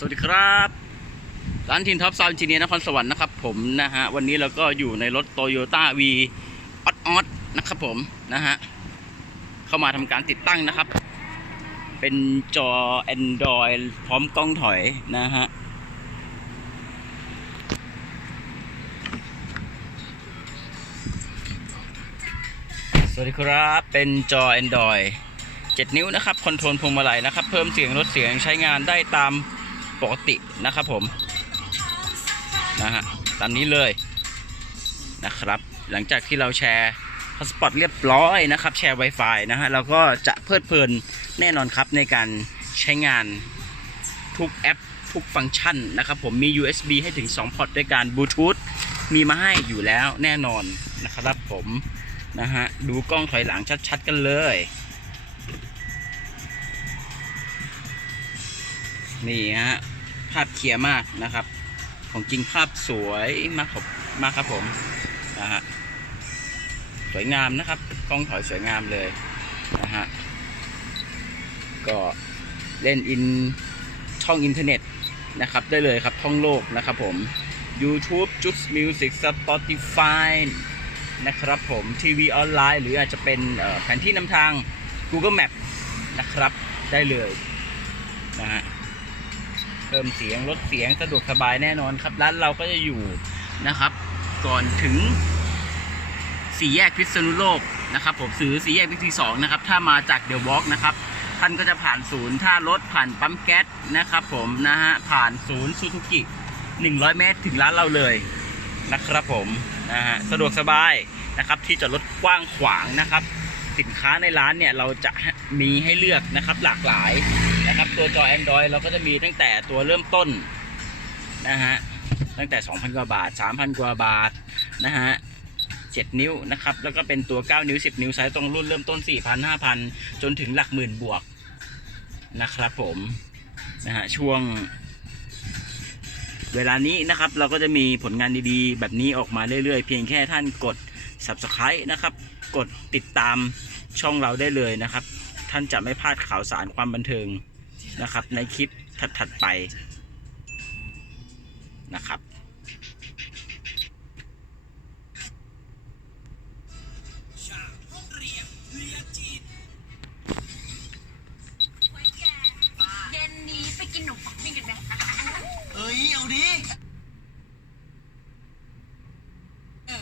สวัสดีครับร้านทินท็อปซาวน์จีเนียนครสวรรค์นะครับผมนะฮะวันนี้เราก็อยู่ในรถโตโยต้าวีออดออดนะครับผมนะฮะเข้ามาทำการติดตั้งนะครับ เป็นจอ Android พร้อมกล้องถอยนะฮะสวัสดีครับเป็นจอ Android 7 นิ้วนะครับคอนโทรลพวงมาลัยนะครับ เพิ่มเสียงลดเสียงใช้งานได้ตาม ปกตินะครับผมนะฮะตามนี้เลยนะครับ หลังจากที่เราแชร์พาสปอร์ตเรียบร้อยนะครับ แชร์ Wi-Fi นะฮะเราก็จะเพลิดเพลินแน่นอนครับในการใช้งานทุกแอปทุกฟังก์ชันนะครับผมมี USB ให้ถึง 2 พอร์ตด้วยกันบลูทูธมีมาให้อยู่แล้วแน่นอนนะครับผมนะฮะดูกล้องถอยหลังชัด ๆ กันเลย นี่ฮะาพเคลียร์มากนะครับ ของจริงภาพสวยมากครับมากครับผมนะฮะสวยงามนะครับกล้องถอยสวยงามเลยนะฮะก็เล่นอินช่องอินเทอร์เน็ตนะครับ ได้เลยครับท่องโลกนะครับผม YouTube j u i c e Music Spotify นะครับผมทีวีออนไลน์หรืออาจจะเป็นแผนที่นำทาง Google Map นะครับ ได้เลยนะฮะ เพิ่มเสียงลดเสียงสะดวกสบายแน่นอนครับ ร้านเราก็จะอยู่นะครับ ก่อนถึงสี่แยกพิษณุโลกนะครับ ผมซื้อสี่แยกพิษที่สองนะครับ ถ้ามาจากเดอะวอล์กนะครับท่านก็จะผ่านศูนย์ท่ารถผ่านปั๊มแก๊สนะครับ ผมนะฮะผ่านศูนย์ซูซูกิ100 เมตรถึงร้านเราเลยนะครับผมนะฮะสะดวกสบายนะครับที่จอดรถกว้างขวางนะครับ สินค้าในร้านเนี่ยเราจะมีให้เลือกนะครับหลากหลายนะครับ ตัวจอ Android เราก็จะมีตั้งแต่ตัวเริ่มต้นนะฮะตั้งแต่ 2,000 กว่าบาท 3,000 กว่าบาทนะฮะ7นิ้วนะครับ แล้วก็เป็นตัว 9 นิ้ว 10 นิ้วไซส์ตรงรุ่นเริ่มต้น 4,000 5,000 จนถึงหลักหมื่นบวกนะครับผมนะฮะช่วง เวลานี้นะครับเราก็จะมีผลงานดีๆ แบบนี้ออกมาเรื่อยๆ เพียงแค่ท่านกด subscribe นะครับ กดติดตามช่องเราได้เลยนะครับ ท่านจะไม่พลาดข่าวสารความบันเทิงนะครับ ในคลิปถัดๆไปนะครับ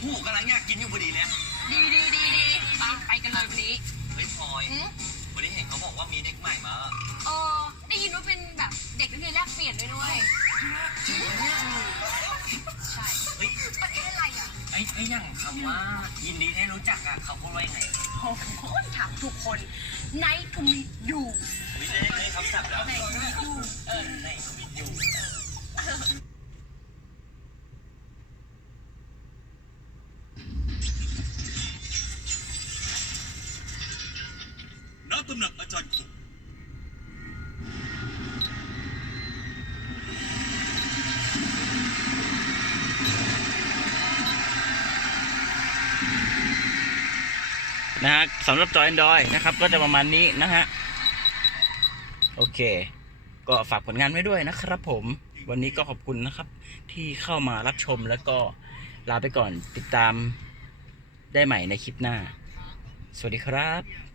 หูกำลังอยากกินอยู่พอดีเลยอะดีดีดีดีไปไปกันเลยวันนี้เฮ้ยพลอยอืมวันนี้เห็นเขาบอกว่ามีเด็กใหม่มาเออได้ยินว่าเป็นแบบเด็กนักเรียนแลกเปลี่ยนด้วยด้วยจริงเนี่ยใช่เฮ้ยประเทศอะไรอะไอ้ไอ้อย่างคำว่ายินดีที่รู้จักอะเขาพูดว่ายังไงโอ้โหถามทุกคนไนท์ทูมีอยู่ไม่ได้ไม่ได้คำศัพท์แล้วไหนทูมีอยู่เออในทวิตอยู่ ณตำหนักอาจารย์คงนะฮะสำหรับจอ Android นะครับ ก็จะประมาณนี้นะฮะ โอเค ก็ฝากผลงานไว้ด้วยนะครับผม วันนี้ก็ขอบคุณนะครับ ที่เข้ามารับชมแล้วก็ลาไปก่อนติดตาม ได้ใหม่ในคลิปหน้า สวัสดีครับ